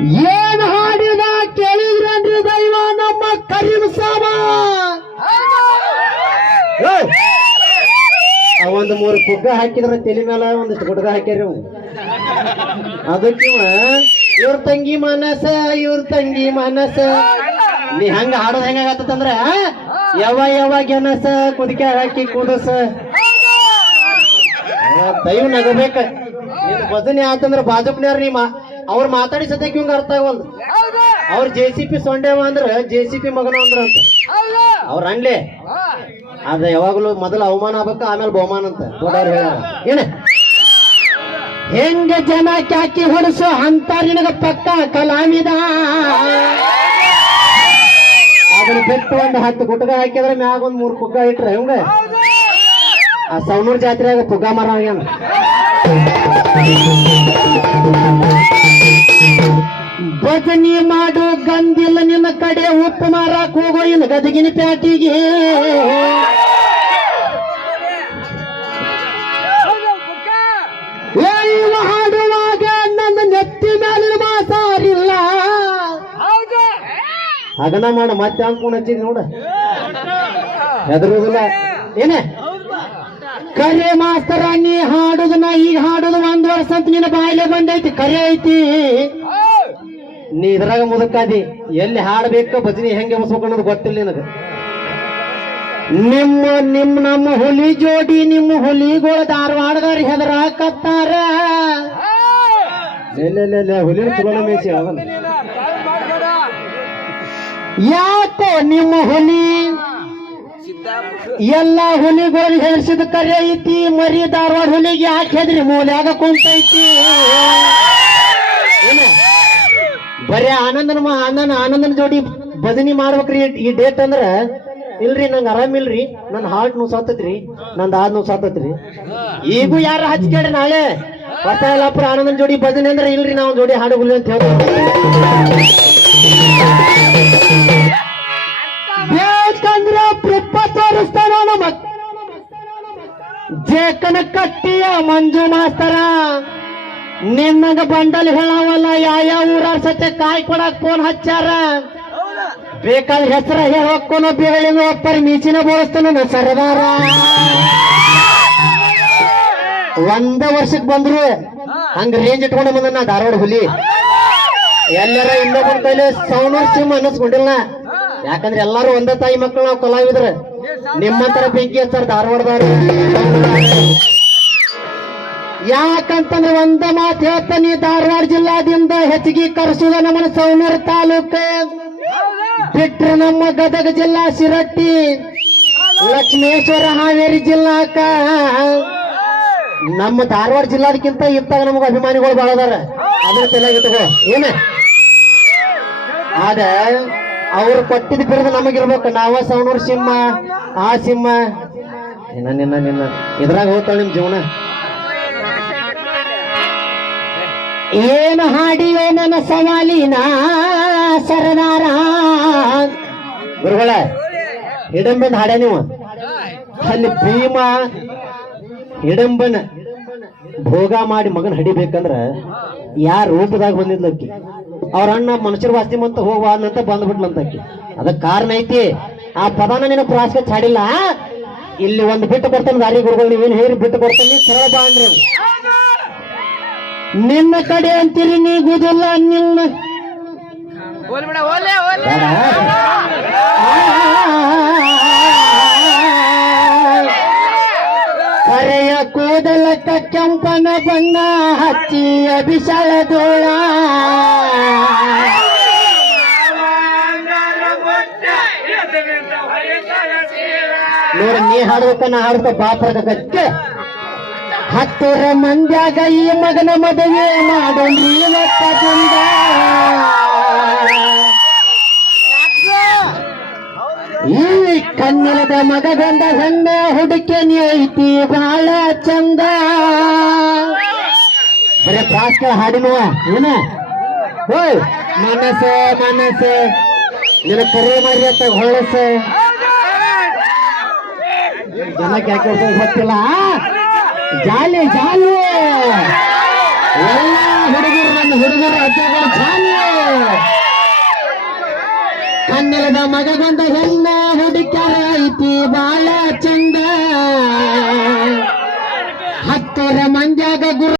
ಏನ್ ಹಾಡಿದ ಕೇಳಿದ್ರೇನ್ರಿ ದೈವ ನಮ್ಮ ಕರೀಂ ಸಾಬ ಒಂದು 3 ಪುಗ್ಗ ಹಾಕಿದ್ರ ತಲೆ ಮೇಲೆ ಒಂದಿಷ್ಟು ಗುಡ್ಗ ಹಾಕ್ಯಾರ ಅದಕ್ಕೆ ಇವ್ರ ತಂಗಿ ಮನಸ ನೀ ಹಂಗ ಹಾಡೋದ್ ಹೆಂಗಾಗತ್ತಂದ್ರ ಯಾವ ಗೆನಸ ಕುದಿಕೆ ಹಾಕಿ ಕುದಸ ದೈವ ನಗಬೇಕ ನಿನ್ ಭಜನೆ ಆತಂದ್ರ ಬಾಜುಪ್ನ್ಯಾರ ಅವ್ರ ಮಾತಾಡಿ ಸದ್ಯಕ್ಕೆ ಇವಂಗ ಅರ್ಥ ಆಗವಲ್ದು ಅವ್ರ JCP ಸೊಂಡೆವ ಅಂದ್ರ JCP ಮಗನ ಅಂದ್ರ ಅಂತ ಅವ್ರ ಅನ್ಲಿ ಅದ ಯಾವಾಗ್ಲೂ ಮೊದಲು ಅವಮಾನ ಆಗ್ಬೇಕ ಆಮೇಲೆ ಬಹುಮಾನ ಅಂತ ದೊಡ್ಡವ್ರು ಹೇಳ ಏನ ಹೆಂಗ ಜನ ಕ್ಯಾಕಿ ಹೊಡಸು ಅಂತ ನಿನಗ ಪಕ್ಕ ಕಲಾವಿದ ಅದನ್ನ ಬಿಟ್ಟು ಒಂದು 10 ಗುಟ್ಗ ಹಾಕಿದ್ರೆ ಮ್ಯಾಗ ಒಂದ್ 3 ಪುಗ್ಗ ಇಟ್ರೆ ಹೆಂಗ ಆ ಸವಣೂರ್ ಜಾತ್ರೆಯಾಗ ಪುಗ್ಗ ಮರ ಆಗ್ಯಾನ ಭಜನಿ ಮಾಡು ಗಂದಿಲ್ಲ ನಿನ್ನ ಕಡೆ ಉಪ್ಪು ಮಾರಾಕ್ ಹೋಗೋ ಇನ್ನು ಗದಗಿನ ಪ್ಯಾಟಿಗೆ ಹಾಡುವಾಗ ನನ್ನ ನೆತ್ತಿ ಮೇಲಿನ ಮಾತಾರಿಲ್ಲ ಹಗನ ಮಾಡ ಮತ್ತೆ ಅಂದ್ಕೊಂಡು ಹಚ್ಚಿದ್ ನೋಡ ಹೆದರುದಿಲ್ಲ ಏನೇ ಕರೆ ಮಾಸ್ತರ ನೀ ಹಾಡುದನ್ನ ಈಗ ಹಾಡುದು 1 ವರ್ಷ ಅಂತ ನಿನ್ನ ಬಾಯಿಲೆ ಬಂದೈತಿ ಕರೆ ಐತಿ ನೀ ಇದ್ರಾಗ ಮುದುಕಾದಿ ಎಲ್ಲಿ ಹಾಡ್ಬೇಕು ಭಜನಿ ಹೆಂಗೆ ಎಬ್ಸ್ಬೇಕು ಅನ್ನೋದು ಗೊತ್ತಿಲ್ಲ ನಿನಗ ನಮ್ಮ ಹುಲಿ ಜೋಡಿ ನಿಮ್ಮ ಹುಲಿಗಳು ಧಾರವಾಡದವ್ರು ಹೆದರಾಕತ್ತಾರ ಹುಲಿ ಚಲೋ ಮೇಸಿ ಅವನ್ ಯಾಕೋ ನಿಮ್ಮ ಹುಲಿ ಎಲ್ಲ ಹುಲಿಗಳು ಹೆದರ್ಸಿದ ಕರೆ ಐತಿ ಮರಿ ಧಾರವಾಡ ಹುಲಿಗೆ ಯಾಕೆ ಹೆದ್ರಿ ಮೂಲ್ಯಾಗ ಕುಂತೈತಿ ಬರೀ ಆನಂದನ ಜೋಡಿ ಭಜನಿ ಮಾಡ್ಬೇಕ್ರಿ ಈ ಡೇಟ್ ಅಂದ್ರ ಇಲ್ರಿ ನಂಗೆ ಆರಾಮಿಲ್ರಿ ನನ್ ಹಾರ್ಟ್ ನೋವು ಸಾತತ್ರಿ ನಂದು ನೋವು ಸಾತತ್ರಿ ಈಗೂ ಯಾರ ಹಚ್ಕೇಳಿ ನಾಳೆ ಹೊಸ ಎಲ್ಲಾಪುರ ಆನಂದನ ಜೋಡಿ ಭಜನೆ ಅಂದ್ರೆ ಇಲ್ರಿ ನಾವು ಜೋಡಿ ಹಾಡುಗುಲಿ ಅಂತ ಹೇಳಿ ಬೇಕಂದ್ರ ಪ್ರಿಪ್ಪ ತೋರಿಸ್ತಾನ ನಮ್ಮ ಜೇಕನ ಕಟ್ಟಿಯ ಮಂಜು ಮಾಸ್ತರ ನಿನ್ನಗ ಬಂಡಲ್ ಹೇಳವಲ್ಲ ಯಾವ ಊರಾರ ಸತ್ಯ ಕಾಯಿ ಕೊಡಕ್ ಫೋನ್ ಹಚ್ಚಾರ ಬೇಕಾದ ಹೆಸರ ಹೇಳೋಕೋನ ಬೇಳಿನ ಒಪ್ಪರಿ ಮೀಚಿನ ಬೋಳಿಸ್ತಾನ ಸರದಾರ 1 ವರ್ಷಕ್ಕೆ ಬಂದ್ರು ಹಂಗ ರೇಂಜ್ ಇಟ್ಕೊಂಡು ಬಂದ ಧಾರವಾಡ ಹುಲಿ ಎಲ್ಲರ ಇನ್ನೊಬ್ಬನ ಕೈಲಿ ಸೌನೂರ್ ಸಿಂಹ ಅನ್ನಿಸ್ಕೊಂಡಿಲ್ಲ ಯಾಕಂದ್ರೆ ಎಲ್ಲಾರು ಒಂದೇ ತಾಯಿ ಮಕ್ಕಳು ನಾವು ಕಲಾವಿದ್ರ ನಿಮ್ಮಂತರ ಬೆಂಕಿ ಹಚ್ಚಾರ ಧಾರವಾಡದವ್ರು ಯಾಕಂತಂದ್ರೆ ಒಂದ ಮಾತು ಹೇಳ್ತಾನೆ ಧಾರವಾಡ ಜಿಲ್ಲಾದಿಂದ ಹೆಚ್ಚಿಗೆ ಕರೆಸುದ ನಮ್ಮನ ಸೌನೂರು ತಾಲೂಕು ಬಿಟ್ರೆ ನಮ್ಮ ಗದಗ ಜಿಲ್ಲಾ ಶಿರಟ್ಟಿ ಲಕ್ಷ್ಮೇಶ್ವರ ಹಾವೇರಿ ಜಿಲ್ಲಾಕ ನಮ್ಮ ಧಾರವಾಡ ಜಿಲ್ಲಾದಕ್ಕಿಂತ ಇತ್ತಾಗ ನಮಗ ಅಭಿಮಾನಿಗಳು ಬಾಳ ಅದಾರ ಅದ್ರ ತಲೆಗಿಟ್ಟಗೋ ಏನ ಆದ ಅವ್ರು ಕೊಟ್ಟಿದ್ ಬಿಡದ ನಮಗಿರ್ಬೇಕು ನಾವ ಸೌನೂರು ಸಿಂಹ ಆ ಸಿಂಹ ನಿನ್ನ ಇದ್ರಾಗ ಹೋಗ್ತಾಳ ನಿಮ್ ಜೀವನ ಏನು ಹಾಡಿಯೋ ನನ್ನ ಸವಾಲಿನ ಸರದಾರ ಗುರುಗಳ ಹಿಡಂಬನ್ ಹಾಡ್ಯ ನೀವು ಅಲ್ಲಿ ಭೀಮ ಹಿಡಂಬನ ಭೋಗ ಮಾಡಿ ಮಗನ್ ಹಡಿಬೇಕಂದ್ರ ಯಾರ ರೂಪದಾಗ ಬಂದಿದ್ಲಕ್ಕಿ ಅವ್ರ ಅಣ್ಣ ಮನುಷ್ಯರ ವಾಸ್ತಿ ಅಂತ ಹೋಗುವಂತ ಬಂದ್ಬಿಟ್ಲಂತಕ್ಕಿ ಅದಕ್ಕೆ ಕಾರಣ ಐತಿ ಆ ಪದಾನ ನಿನ್ನ ಪ್ರಾಸ್ಕ ಚಾಡಿಲ್ಲ ಇಲ್ಲಿ ಒಂದು ಬಿಟ್ಟು ಕೊಡ್ತಾನೆ ದಾರಿ ಗುರುಗಳು ನೀವೇನು ಹೇಳಿ ಬಿಟ್ಟು ಕೊಡ್ತಾನೆ ಸರಳ ಬಾ ಅಂದ್ರೆ ನಿನ್ನ ಕಡೆ ಅಂತೀರಿ ನೀಗುದಿಲ್ಲ ನಿನ್ನ ಕರೆಯ ಕೂದಲಕ್ಕ ಕೆಂಪನ ಬಣ್ಣ ಹಚ್ಚಿ ಅಭಿಷಾಳ ದೋಳ ನೋಡ ನೀ ಹಾಡ್ಬೇಕ ನಾ ಹಾಡ್ತ ಬಾಪರಕ್ಕೆ 10 ಮಂದ್ಯಾಗ ಈ ಮಗನ ಮದುವೆ ಮಾಡೋಣ್ರಿ ಒಪ್ಪದಿಂದ ಈ ಕನ್ನಡದ ಮಗಗೊಂದ ಹೆಣ್ಣ ಹುಡುಕಿ ಐತಿ ಬಹಳ ಚಂದ ಬರೀ ಪ್ರಾಸ್ಕ ಹಾಡಿನುವ ಏನ ಹೋಯ್ ಮನಸ್ಸ ನಿನ್ನ ಕರೆ ಮಾಡಿ ಅಂತ ಹೊಳಸ ಜನಕ್ಕೆ ಯಾಕೆ ಗೊತ್ತಿಲ್ಲ ಜಾಲಿ ಎಲ್ಲ ಹುಡುಗರು ನನ್ನ ಹುಡುಗರು ಅಜ್ಜಗಳು ಜಾಲಿ ಕನ್ನಡದ ಮಗಗೊಂದ ಹೆಣ್ಣ ಹುಡುಕ್ಯಾರ ಐತಿ ಬಾಳ ಚಂದ 10 ಮಂದ್ಯಾಗ ಗುರು